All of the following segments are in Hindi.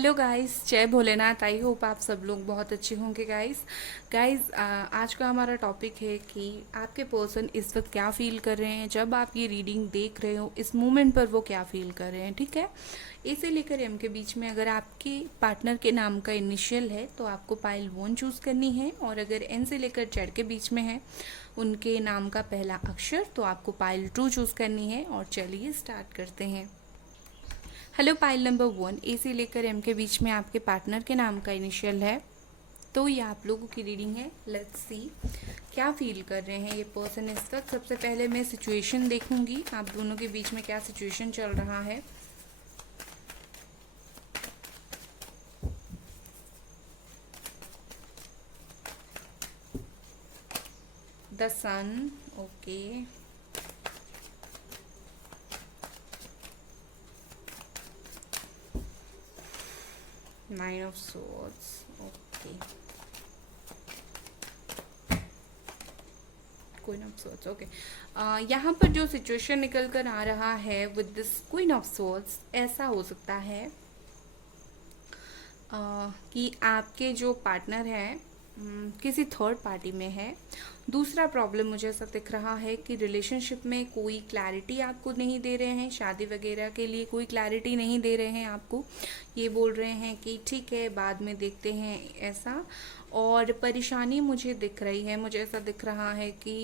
हेलो गाइस, जय भोलेनाथ। आई होप आप सब लोग बहुत अच्छे होंगे गाइस। आज का हमारा टॉपिक है कि आपके पर्सन इस वक्त क्या फील कर रहे हैं, जब आप ये रीडिंग देख रहे हो इस मोमेंट पर वो क्या फील कर रहे हैं। ठीक है, ए से लेकर एम के बीच में अगर आपके पार्टनर के नाम का इनिशियल है तो आपको पाइल 1 चूज़ करनी है, और अगर एन से लेकर जेड के बीच में है उनके नाम का पहला अक्षर तो आपको पाइल 2 चूज़ करनी है। और चलिए स्टार्ट करते हैं। हेलो पाइल नंबर 1, ए से लेकर एम के बीच में आपके पार्टनर के नाम का इनिशियल है तो ये आप लोगों की रीडिंग है। लेट्स सी क्या फील कर रहे हैं ये पर्सन इस वक्त। सबसे पहले मैं सिचुएशन देखूंगी, आप दोनों के बीच में क्या सिचुएशन चल रहा है। The sun, okay. Nine of swords, okay. Queen of swords, okay. यहाँ पर जो सिचुएशन निकल कर आ रहा है with this queen of swords, ऐसा हो सकता है कि आपके जो पार्टनर है किसी थर्ड पार्टी में है। दूसरा प्रॉब्लम मुझे ऐसा दिख रहा है कि रिलेशनशिप में कोई क्लैरिटी आपको नहीं दे रहे हैं, शादी वगैरह के लिए कोई क्लैरिटी नहीं दे रहे हैं आपको। ये बोल रहे हैं कि ठीक है बाद में देखते हैं ऐसा। और परेशानी मुझे दिख रही है, मुझे ऐसा दिख रहा है कि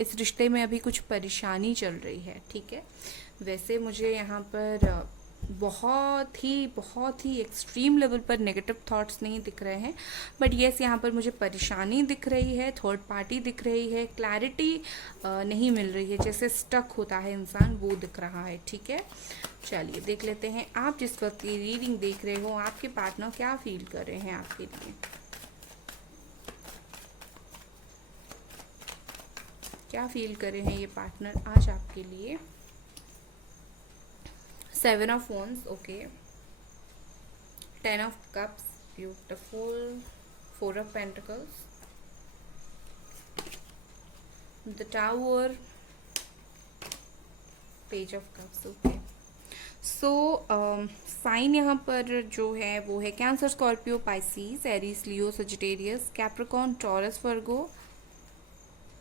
इस रिश्ते में अभी कुछ परेशानी चल रही है। ठीक है, वैसे मुझे यहाँ पर बहुत ही एक्सट्रीम लेवल पर नेगेटिव थॉट्स नहीं दिख रहे हैं, बट येस यहाँ पर मुझे परेशानी दिख रही है, थर्ड पार्टी दिख रही है, क्लैरिटी नहीं मिल रही है, जैसे स्टक होता है इंसान वो दिख रहा है। ठीक है, चलिए देख लेते हैं आप जिस वक्त ये रीडिंग देख रहे हो आपके पार्टनर क्या फील कर रहे हैं आपके लिए। क्या फील कर रहे हैं ये पार्टनर आज आपके लिए। 7 of Wands, okay. 10 of Cups, beautiful. 4 of Pentacles. The Tower. Page of Cups, okay. So sine यहाँ पर जो है वो है कैंसर, स्कॉर्पियो, पाइसीज, एरीज, लियो, सजिटेरियस, कैप्रिकॉर्न, टॉरस, वर्गो,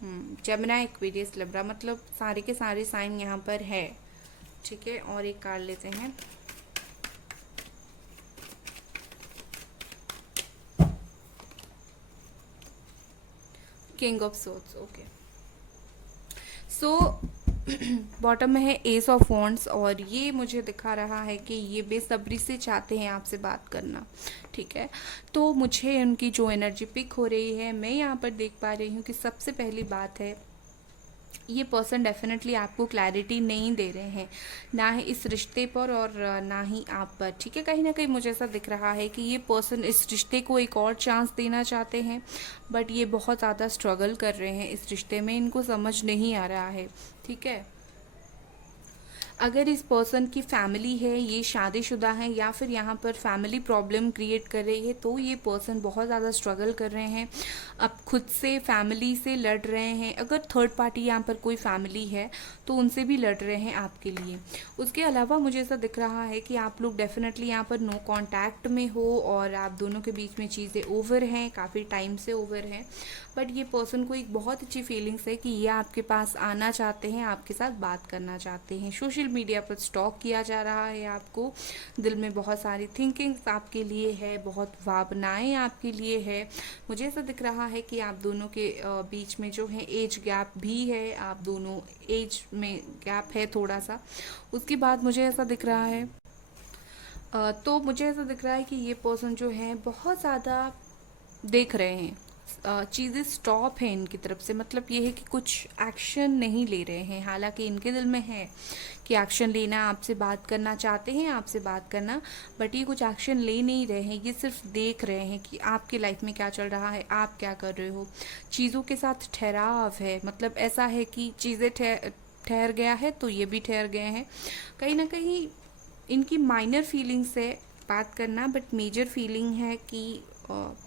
जेमिनी, एक्वेरियस, लिब्रा। मतलब सारे के सारे साइन यहाँ पर है। ठीक है, और एक कार्ड लेते हैं। King of swords, okay. So bottom में है एस ऑफ वॉन्ड्स, और ये मुझे दिखा रहा है कि ये बेसब्री से चाहते हैं आपसे बात करना। ठीक है, तो मुझे उनकी जो एनर्जी पिक हो रही है, मैं यहाँ पर देख पा रही हूँ कि सबसे पहली बात है ये पर्सन डेफिनेटली आपको क्लैरिटी नहीं दे रहे हैं, ना ही इस रिश्ते पर और ना ही आप पर। ठीक है, कहीं ना कहीं मुझे ऐसा दिख रहा है कि ये पर्सन इस रिश्ते को एक और चांस देना चाहते हैं, बट ये बहुत ज़्यादा स्ट्रगल कर रहे हैं इस रिश्ते में, इनको समझ नहीं आ रहा है। ठीक है, अगर इस पर्सन की फैमिली है, ये शादीशुदा है या फिर यहाँ पर फैमिली प्रॉब्लम क्रिएट कर रही है, तो ये पर्सन बहुत ज़्यादा स्ट्रगल कर रहे हैं, अब खुद से फैमिली से लड़ रहे हैं। अगर थर्ड पार्टी यहाँ पर कोई फैमिली है तो उनसे भी लड़ रहे हैं आपके लिए। उसके अलावा मुझे ऐसा दिख रहा है कि आप लोग डेफिनेटली यहाँ पर नो कॉन्टैक्ट में हो और आप दोनों के बीच में चीज़ें ओवर हैं, काफ़ी टाइम से ओवर हैं, बट ये पर्सन को एक बहुत अच्छी फीलिंग्स है कि ये आपके पास आना चाहते हैं, आपके साथ बात करना चाहते हैं। सोशल मीडिया पर स्टॉक किया जा रहा है आपको, दिल में बहुत सारी थिंकिंग्स आपके लिए है, बहुत भावनाएं आपके लिए है। मुझे ऐसा दिख रहा है कि आप दोनों के बीच में जो है एज गैप भी है, आप दोनों एज में गैप है थोड़ा सा। उसके बाद मुझे ऐसा दिख रहा है तो मुझे ऐसा दिख रहा है कि ये पर्सन जो है बहुत ज़्यादा देख रहे हैं, चीज़ें स्टॉप हैं इनकी तरफ से। मतलब ये है कि कुछ एक्शन नहीं ले रहे हैं, हालांकि इनके दिल में है कि एक्शन लेना, आपसे बात करना चाहते हैं, आपसे बात करना, बट ये कुछ एक्शन ले नहीं रहे हैं। ये सिर्फ देख रहे हैं कि आपके लाइफ में क्या चल रहा है, आप क्या कर रहे हो। चीज़ों के साथ ठहराव है, मतलब ऐसा है कि चीज़ें ठहर गया है तो ये भी ठहर गए हैं। कहीं ना कहीं इनकी माइनर फीलिंग्स है बात करना, बट मेजर फीलिंग है कि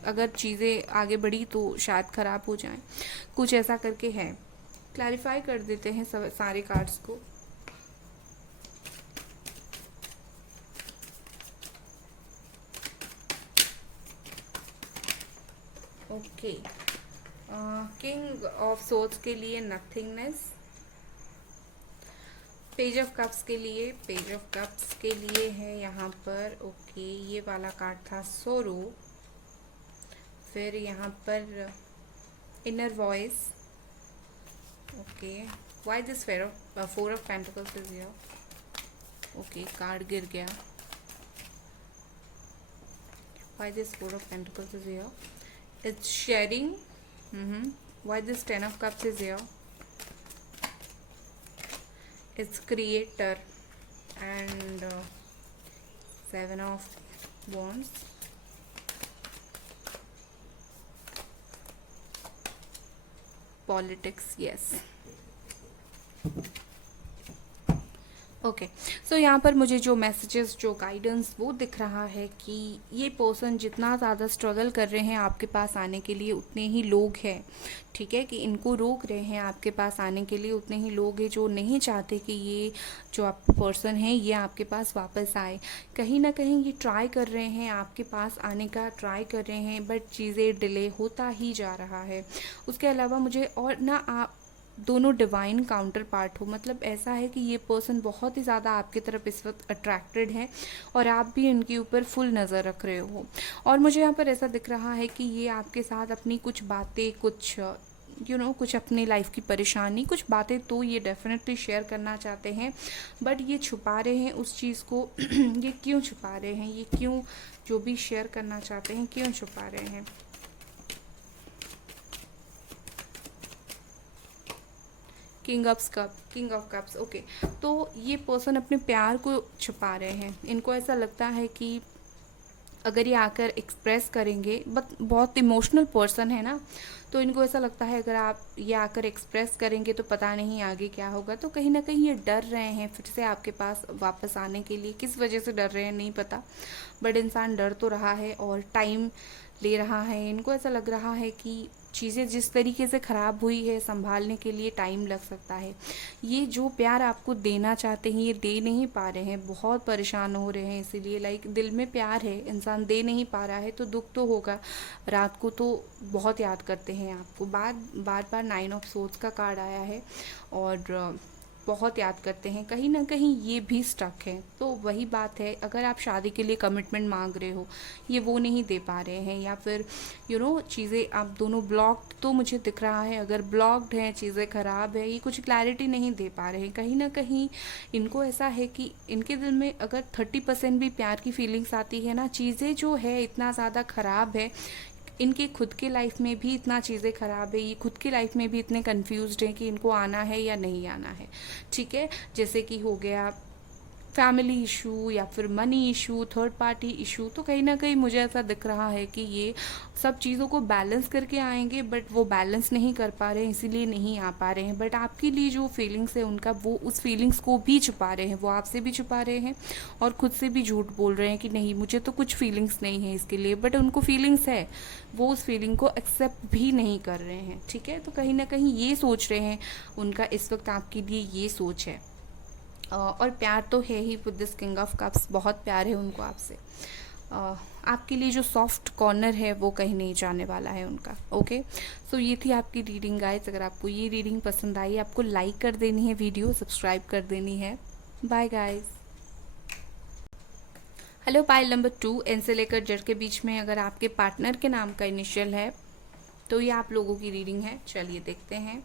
अगर चीज़ें आगे बढ़ी तो शायद ख़राब हो जाएं, कुछ ऐसा करके है। क्लैरिफाई कर देते हैं सारे कार्ड्स को। ओके, किंग ऑफ सोर्ड्स के लिए नथिंगनेस, पेज ऑफ कप्स के लिए, पेज ऑफ कप्स के लिए है यहाँ पर ओके ये वाला कार्ड था सोरो, फिर यहाँ पर inner voice, okay why this four of pentacles is here, okay card गिर गया, why this four of pentacles is here, it's sharing, why this ten of cups is here, it's creator, and seven of wands, politics, yes. Okay so यहाँ पर मुझे जो मैसेजेस, जो गाइडेंस वो दिख रहा है कि ये पर्सन जितना ज़्यादा स्ट्रगल कर रहे हैं आपके पास आने के लिए, उतने ही लोग हैं, ठीक है, कि इनको रोक रहे हैं आपके पास आने के लिए, उतने ही लोग हैं जो नहीं चाहते कि ये जो आपका पर्सन है ये आपके पास वापस आए। कहीं ना कहीं ये ट्राई कर रहे हैं आपके पास आने का, ट्राई कर रहे हैं, बट चीज़ें डिले होता ही जा रहा है। उसके अलावा मुझे और ना आप दोनों डिवाइन काउंटर पार्ट हो, मतलब ऐसा है कि ये पर्सन बहुत ही ज़्यादा आपकी तरफ इस वक्त अट्रैक्टेड है और आप भी इनके ऊपर फुल नज़र रख रहे हो। और मुझे यहाँ पर ऐसा दिख रहा है कि ये आपके साथ अपनी कुछ बातें, कुछ कुछ अपनी लाइफ की परेशानी, कुछ बातें तो ये डेफिनेटली शेयर करना चाहते हैं, बट ये छुपा रहे हैं उस चीज़ को। ये क्यों छुपा रहे हैं, ये क्यों जो भी शेयर करना चाहते हैं क्यों छुपा रहे हैं? King of cups, okay. तो ये पर्सन अपने प्यार को छुपा रहे हैं। इनको ऐसा लगता है कि अगर ये आकर एक्सप्रेस करेंगे, बट बहुत इमोशनल पर्सन है ना, तो इनको ऐसा लगता है अगर आप ये आकर एक्सप्रेस करेंगे तो पता नहीं आगे क्या होगा। तो कहीं ना कहीं ये डर रहे हैं फिर से आपके पास वापस आने के लिए। किस वजह से डर रहे हैं नहीं पता, बट इंसान डर तो रहा है और टाइम ले रहा है। इनको ऐसा लग रहा है कि चीज़ें जिस तरीके से ख़राब हुई है, संभालने के लिए टाइम लग सकता है। ये जो प्यार आपको देना चाहते हैं ये दे नहीं पा रहे हैं, बहुत परेशान हो रहे हैं, इसीलिए लाइक दिल में प्यार है, इंसान दे नहीं पा रहा है तो दुख तो होगा। रात को तो बहुत याद करते हैं आपको, बार बार 9 ऑफ सोर्ड्स का कार्ड आया है और बहुत याद करते हैं। कहीं ना कहीं ये भी स्टक है। तो वही बात है, अगर आप शादी के लिए कमिटमेंट मांग रहे हो, ये वो नहीं दे पा रहे हैं, या फिर चीज़ें आप दोनों ब्लॉक्ड तो मुझे दिख रहा है। अगर ब्लॉक्ड हैं, चीज़ें ख़राब है, ये कुछ क्लैरिटी नहीं दे पा रहे हैं। कहीं ना कहीं इनको ऐसा है कि इनके दिल में अगर 30% भी प्यार की फीलिंग्स आती है ना, चीज़ें जो है इतना ज़्यादा ख़राब है, इनके खुद के लाइफ में भी इतना चीज़ें ख़राब है, ये खुद की लाइफ में भी इतने कंफ्यूज्ड हैं कि इनको आना है या नहीं आना है, ठीक है। जैसे कि हो गया फैमिली इशू या फिर money issue, third party issue. तो कहीं ना कहीं मुझे ऐसा दिख रहा है कि ये सब चीज़ों को बैलेंस करके आएंगे, बट वो बैलेंस नहीं कर पा रहे हैं, इसीलिए नहीं आ पा रहे हैं। बट आपके लिए जो फीलिंग्स है उनका, वो उस फीलिंग्स को भी छुपा रहे हैं, वो आपसे भी छुपा रहे हैं और खुद से भी झूठ बोल रहे हैं कि नहीं मुझे तो कुछ फीलिंग्स नहीं है इसके लिए, बट उनको फीलिंग्स है, वो उस फीलिंग को एक्सेप्ट भी नहीं कर रहे हैं, ठीक है। तो कहीं ना कहीं ये सोच रहे हैं, उनका इस वक्त आपके लिए ये सोच है। और प्यार तो है ही with this king of cups, बहुत प्यार है उनको आपसे। आपके लिए जो सॉफ्ट कॉर्नर है वो कहीं नहीं जाने वाला है उनका, ओके। सो ये थी आपकी रीडिंग गाइस। अगर आपको ये रीडिंग पसंद आई, आपको लाइक कर देनी है वीडियो, सब्सक्राइब कर देनी है। Bye guys. Hello pile number 2, N से लेकर जेड के बीच में अगर आपके पार्टनर के नाम का इनिशियल है तो ये आप लोगों की रीडिंग है। चलिए देखते हैं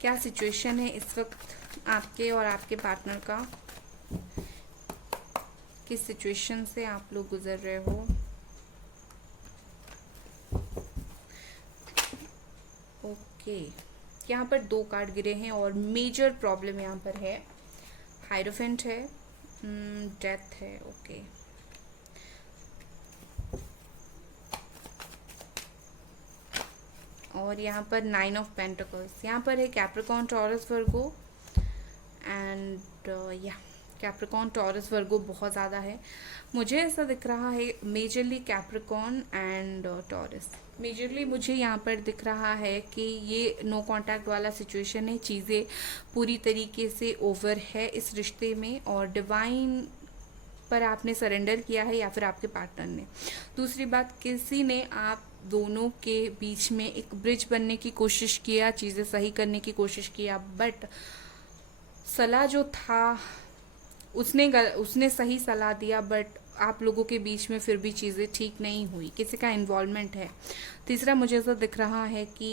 क्या सिचुएशन है इस वक्त आपके और आपके पार्टनर का, किस सिचुएशन से आप लोग गुजर रहे हो। ओके, यहाँ पर 2 कार्ड गिरे हैं और मेजर प्रॉब्लम यहाँ पर है। हायरोफेंट है, डेथ है, ओके। और यहाँ पर 9 ऑफ पेंटिकल्स, यहाँ पर है कैप्रिकॉर्न, टॉरस, वर्गो एंड या कैप्रिकॉर्न, टॉरस, वर्गो बहुत ज़्यादा है। मुझे ऐसा दिख रहा है majorly Capricorn and taurus. Majorly मुझे यहाँ पर दिख रहा है कि ये नो कांटेक्ट वाला सिचुएशन है, चीज़ें पूरी तरीके से ओवर है इस रिश्ते में और डिवाइन पर आपने सरेंडर किया है या फिर आपके पार्टनर ने। दूसरी बात, किसी ने आप दोनों के बीच में एक ब्रिज बनने की कोशिश किया, चीज़ें सही करने की कोशिश किया, बट सलाह जो था उसने सही सलाह दिया, बट आप लोगों के बीच में फिर भी चीज़ें ठीक नहीं हुई, किसी का इन्वॉल्वमेंट है। तीसरा मुझे ऐसा दिख रहा है कि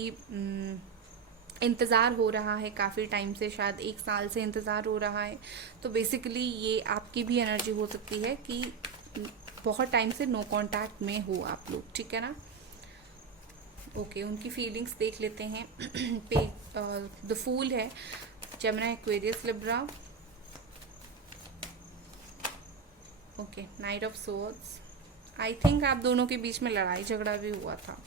इंतज़ार हो रहा है काफ़ी टाइम से, शायद 1 साल से इंतज़ार हो रहा है। तो बेसिकली ये आपकी भी एनर्जी हो सकती है कि बहुत टाइम से नो कांटेक्ट में हो आप लोग, ठीक है ना। ओके, उनकी फीलिंग्स देख लेते हैं। पे द फूल है, Gemini, Aquarius, Libra. Okay, night of swords. I think आप दोनों के बीच में लड़ाई झगड़ा भी हुआ था।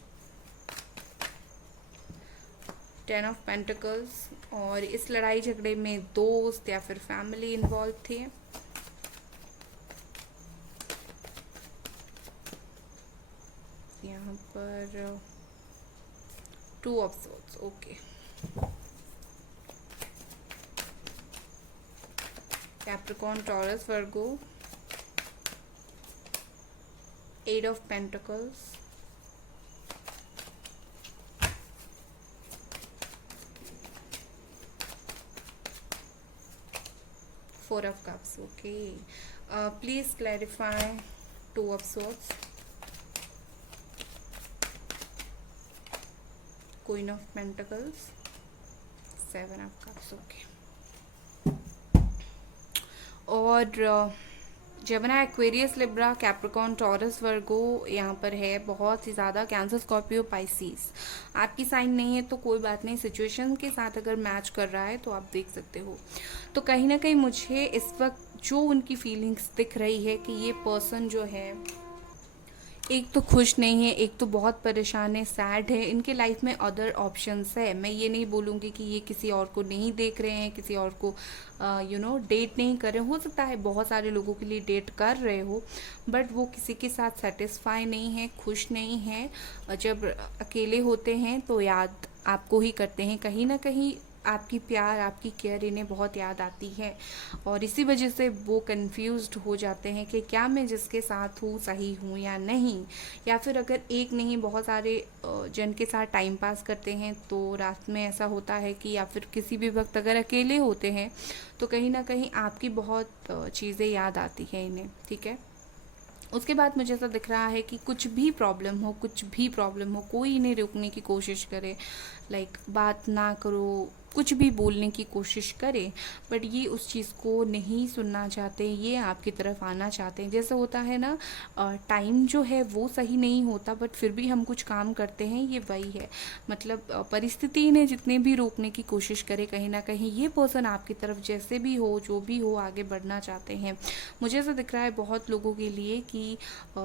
10 ऑफ पेंटिकल्स, और इस लड़ाई झगड़े में दोस्त या फिर फैमिली इन्वॉल्व थे। यहाँ पर 2 of swords. Okay, Capricorn, Taurus, Virgo. 8 of Pentacles, 4 of Cups. Okay, please clarify 2 of Swords, Queen of Pentacles, 7 of Cups. Okay, और Gemini, Aquarius, Libra, Capricorn, Taurus, Virgo यहाँ पर है बहुत ही ज़्यादा। कैंसर, स्कॉर्पियो, पाइसीस आपकी साइन नहीं है तो कोई बात नहीं, सिचुएशन के साथ अगर मैच कर रहा है तो आप देख सकते हो। तो कहीं ना कहीं मुझे इस वक्त जो उनकी फीलिंग्स दिख रही है कि ये पर्सन जो है एक तो खुश नहीं है, एक तो बहुत परेशान है, सैड है। इनके लाइफ में अदर ऑप्शंस है। मैं ये नहीं बोलूँगी कि ये किसी और को नहीं देख रहे हैं, किसी और को डेट नहीं कर रहे हो सकता है बहुत सारे लोगों के लिए डेट कर रहे हो, बट वो किसी के साथ सेटिस्फाई नहीं है, खुश नहीं है। जब अकेले होते हैं तो याद आपको ही करते हैं, कहीं ना कहीं आपकी प्यार, आपकी केयर इन्हें बहुत याद आती है, और इसी वजह से वो कंफ्यूज्ड हो जाते हैं कि क्या मैं जिसके साथ हूँ सही हूँ या नहीं। या फिर अगर एक नहीं बहुत सारे जन के साथ टाइम पास करते हैं तो रात में ऐसा होता है कि, या फिर किसी भी वक्त अगर अकेले होते हैं तो कहीं ना कहीं आपकी बहुत चीज़ें याद आती हैं इन्हें, ठीक है। उसके बाद मुझे ऐसा दिख रहा है कि कुछ भी प्रॉब्लम हो, कुछ भी प्रॉब्लम हो, कोई इन्हें रोकने की कोशिश करे, लाइक बात ना करो, कुछ भी बोलने की कोशिश करे, बट ये उस चीज़ को नहीं सुनना चाहते, ये आपकी तरफ आना चाहते हैं। जैसे होता है ना, टाइम जो है वो सही नहीं होता बट फिर भी हम कुछ काम करते हैं, ये वही है। मतलब परिस्थिति ने जितने भी रोकने की कोशिश करे, कहीं ना कहीं ये पर्सन आपकी तरफ जैसे भी हो, जो भी हो, आगे बढ़ना चाहते हैं। मुझे ऐसा दिख रहा है बहुत लोगों के लिए कि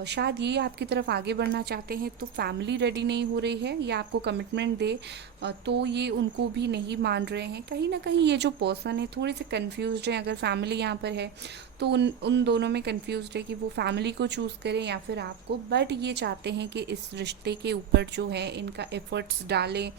शायद ये आपकी तरफ आगे बढ़ना चाहते हैं तो फैमिली रेडी नहीं हो रही है, या आपको कमिटमेंट दे तो ये उनको भी नहीं मान रहे हैं। कहीं ना कहीं ये जो पर्सन है थोड़े से कंफ्यूज्ड हैं। अगर फैमिली यहाँ पर है तो उन दोनों में कंफ्यूज्ड है कि वो फैमिली को चूज़ करें या फिर आपको, बट ये चाहते हैं कि इस रिश्ते के ऊपर जो है इनका एफर्ट्स डालें,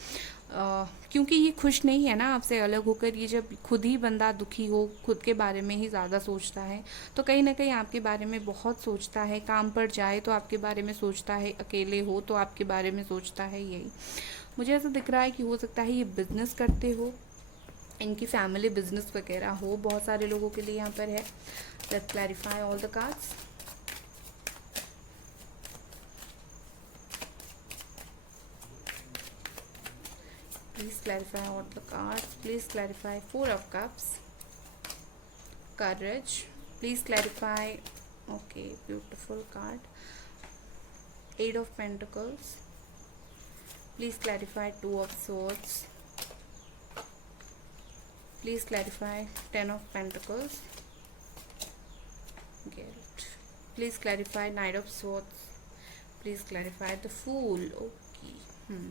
क्योंकि ये खुश नहीं है ना आपसे अलग होकर। ये जब खुद ही बंदा दुखी हो, खुद के बारे में ही ज़्यादा सोचता है, तो कहीं ना कहीं आपके बारे में बहुत सोचता है। काम पर जाए तो आपके बारे में सोचता है, अकेले हो तो आपके बारे में सोचता है। यही मुझे ऐसा दिख रहा है कि हो सकता है ये बिजनेस करते हो, इनकी फैमिली बिजनेस वगैरह हो, बहुत सारे लोगों के लिए यहाँ पर है। Let's clarify all the cards. Please clarify all the cards. Please clarify 4 of Cups, Courage. Please clarify, okay, beautiful card, 8 of Pentacles. Please clarify 2 of Swords. Please clarify 10 of Pentacles. Guilt. Please clarify Knight of Swords. Please clarify the Fool. Okay.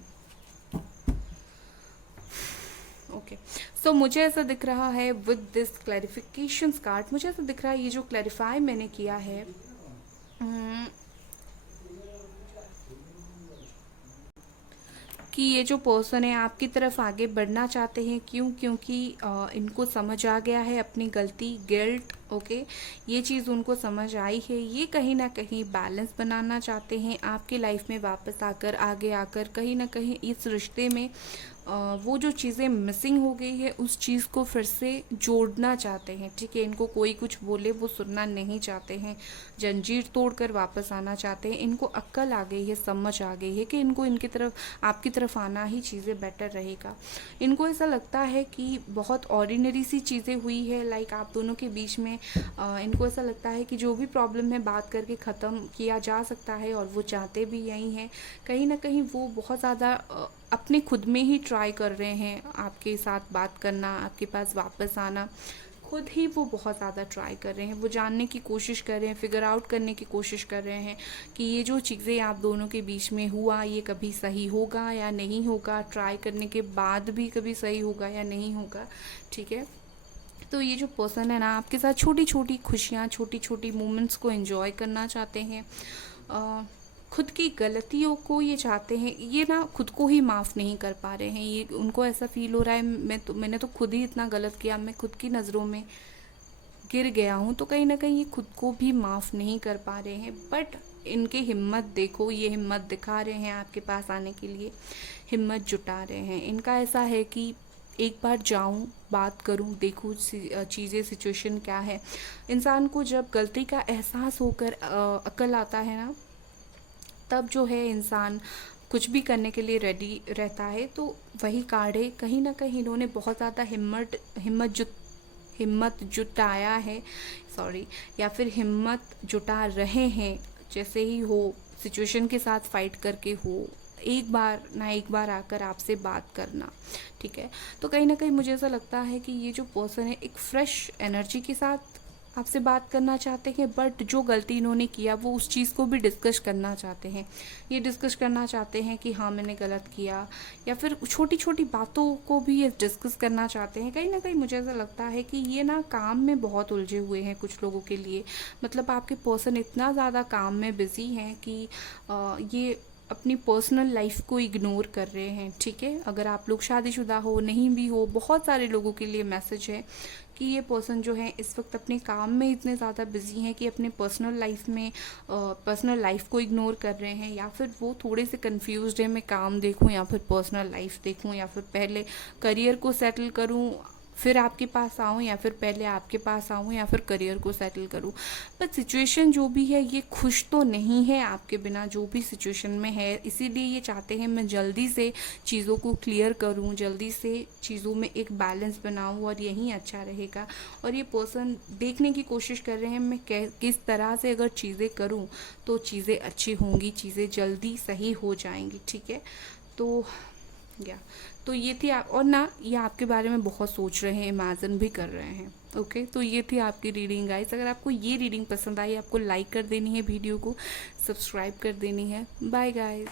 Okay, so मुझे ऐसा दिख रहा है विद दिस क्लैरिफिकेशन कार्ड, मुझे ऐसा दिख रहा है ये जो क्लैरिफाई मैंने किया है कि ये जो पर्सन है आपकी तरफ आगे बढ़ना चाहते हैं। क्यों? क्योंकि इनको समझ आ गया है अपनी गलती, गिल्ट, ओके, ये चीज़ उनको समझ आई है। ये कहीं ना कहीं बैलेंस बनाना चाहते हैं आपकी लाइफ में वापस आकर, आगे आकर कहीं ना कहीं इस रिश्ते में वो जो चीज़ें मिसिंग हो गई है उस चीज़ को फिर से जोड़ना चाहते हैं। ठीक है, इनको कोई कुछ बोले वो सुनना नहीं चाहते हैं, जंजीर तोड़कर वापस आना चाहते हैं। इनको अक्ल आ गई है, समझ आ गई है कि इनको इनकी तरफ, आपकी तरफ आना ही चीज़ें बेटर रहेगा। इनको ऐसा लगता है कि बहुत ऑर्डिनरी सी चीज़ें हुई है लाइक आप दोनों के बीच में। इनको ऐसा लगता है कि जो भी प्रॉब्लम है बात करके ख़त्म किया जा सकता है, और वो चाहते भी यही हैं। कहीं ना कहीं वो बहुत ज़्यादा अपने खुद में ही ट्राई कर रहे हैं आपके साथ बात करना, आपके पास वापस आना। खुद ही वो बहुत ज़्यादा ट्राई कर रहे हैं, वो जानने की कोशिश कर रहे हैं, फिगर आउट करने की कोशिश कर रहे हैं कि ये जो चीज़ें आप दोनों के बीच में हुआ ये कभी सही होगा या नहीं होगा, ट्राई करने के बाद भी कभी सही होगा या नहीं होगा। ठीक है, तो ये जो पर्सन है ना आपके साथ छोटी छोटी खुशियाँ, छोटी छोटी मोमेंट्स को एंजॉय करना चाहते हैं। खुद की गलतियों को ये चाहते हैं, ये ना खुद को ही माफ़ नहीं कर पा रहे हैं। ये उनको ऐसा फील हो रहा है मैंने तो खुद ही इतना गलत किया, मैं खुद की नज़रों में गिर गया हूँ। तो कहीं ना कहीं ये खुद को भी माफ़ नहीं कर पा रहे हैं। बट इनकी हिम्मत देखो, ये हिम्मत दिखा रहे हैं आपके पास आने के लिए, हिम्मत जुटा रहे हैं। इनका ऐसा है कि एक बार जाऊं, बात करूं, देखूं चीज़ें, सिचुएशन क्या है। इंसान को जब गलती का एहसास होकर अकल आता है ना, तब जो है इंसान कुछ भी करने के लिए रेडी रहता है। तो वही कार्ड है, कहीं ना कहीं इन्होंने बहुत ज़्यादा हिम्मत जुटाया है, सॉरी, या फिर हिम्मत जुटा रहे हैं। जैसे ही हो सिचुएशन के साथ फाइट करके हो, एक बार ना एक बार आकर आपसे बात करना। ठीक है, तो कहीं ना कहीं मुझे ऐसा लगता है कि ये जो पर्सन है एक फ्रेश एनर्जी के साथ आपसे बात करना चाहते हैं। बट जो गलती इन्होंने किया वो उस चीज़ को भी डिस्कस करना चाहते हैं। ये डिस्कस करना चाहते हैं कि हाँ मैंने गलत किया, या फिर छोटी छोटी बातों को भी ये डिस्कस करना चाहते हैं। कहीं ना कहीं मुझे ऐसा लगता है कि ये ना काम में बहुत उलझे हुए हैं कुछ लोगों के लिए। मतलब आपके पर्सन इतना ज़्यादा काम में बिजी हैं कि ये अपनी पर्सनल लाइफ को इग्नोर कर रहे हैं। ठीक है, अगर आप लोग शादीशुदा हो, नहीं भी हो, बहुत सारे लोगों के लिए मैसेज है कि ये पर्सन जो है इस वक्त अपने काम में इतने ज़्यादा बिजी हैं कि अपने पर्सनल लाइफ को इग्नोर कर रहे हैं। या फिर वो थोड़े से कंफ्यूज्ड है, मैं काम देखूं या फिर पर्सनल लाइफ देखूं, या फिर पहले करियर को सेटल करूं फिर आपके पास आऊँ, या फिर पहले आपके पास आऊँ या फिर करियर को सेटल करूँ। बट सिचुएशन जो भी है ये खुश तो नहीं है आपके बिना, जो भी सिचुएशन में है। इसीलिए ये चाहते हैं मैं जल्दी से चीज़ों को क्लियर करूँ, जल्दी से चीज़ों में एक बैलेंस बनाऊँ, और यही अच्छा रहेगा। और ये पर्सन देखने की कोशिश कर रहे हैं मैं किस तरह से अगर चीज़ें करूँ तो चीज़ें अच्छी होंगी, चीज़ें जल्दी सही हो जाएंगी। ठीक है, तो ये थी और ना ये आपके बारे में बहुत सोच रहे हैं, इमेजिन भी कर रहे हैं। ओके, तो ये थी आपकी रीडिंग गाइस। अगर आपको ये रीडिंग पसंद आई, आपको लाइक कर देनी है, वीडियो को सब्सक्राइब कर देनी है। Bye guys.